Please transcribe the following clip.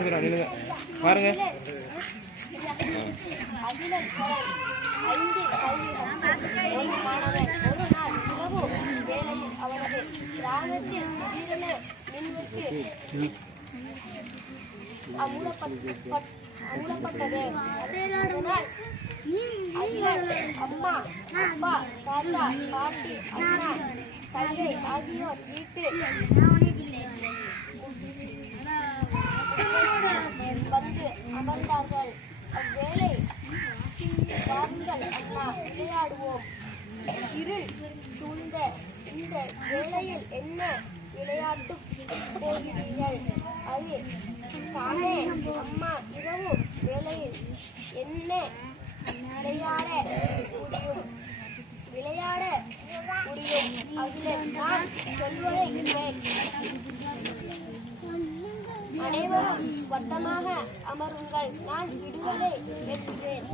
பாருங்க. அமுலப்பட்டது. அம்மா, அப்பா, தாத்தா, பாட்டி, அண்ணா, தங்கை ஆகியோர் வீட்டு வந்து அமர்ந்தார்கள். அவ்வேளை வாருங்கள் அண்ணா, விளையாடுவோம். இருள் சூழ்ந்த இந்த வேளையில் என்ன விளையாட்டு போகிறீர்கள்? அது தானே அம்மா, இரவு வேளையில் என்ன விளையாட முடியும்? அதில் நான் சொல்வதை கேட்பேன். அனைவரும் வட்டமாக அமருங்கள். நான் விடுவதை கேட்கிறேன்.